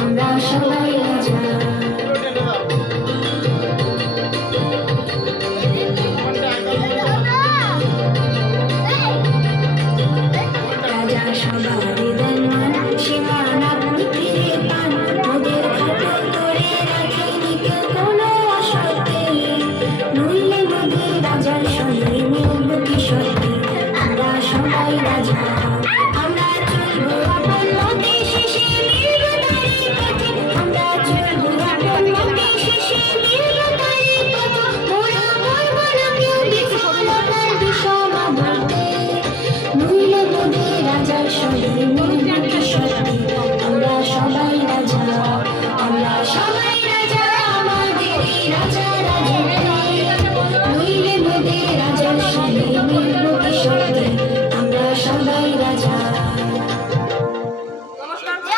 আমরা সবাই রাজা। রাজা সবারই দেন মান, সীমানা ফিরে পান, ওদের খাটো করে রাখেনি কেউ কোনো অসত্যে। নইলে মোদের রাজার সঙ্গে মিলব কি সত্যি, আমরা সবাই রাজা। আমরা চলবো আপন মতে, শেষে মিলব তারই পথে। আমরা চলবো আপন মতে, শেষে মিলব তারই পথে। মোরা মরবো না কেউ বিফলতার বিষমা বলতে। নইলে মোদের রাজার সঙ্গে মিলব কি সত্যি, আমরা সবাই রাজা। আমরা সবাই রাজা, আমাদেরই রাজা রাজা। নইলে মোদের রাজার সঙ্গে মিলব কি সত্যি, আমরা সবাই রাজা।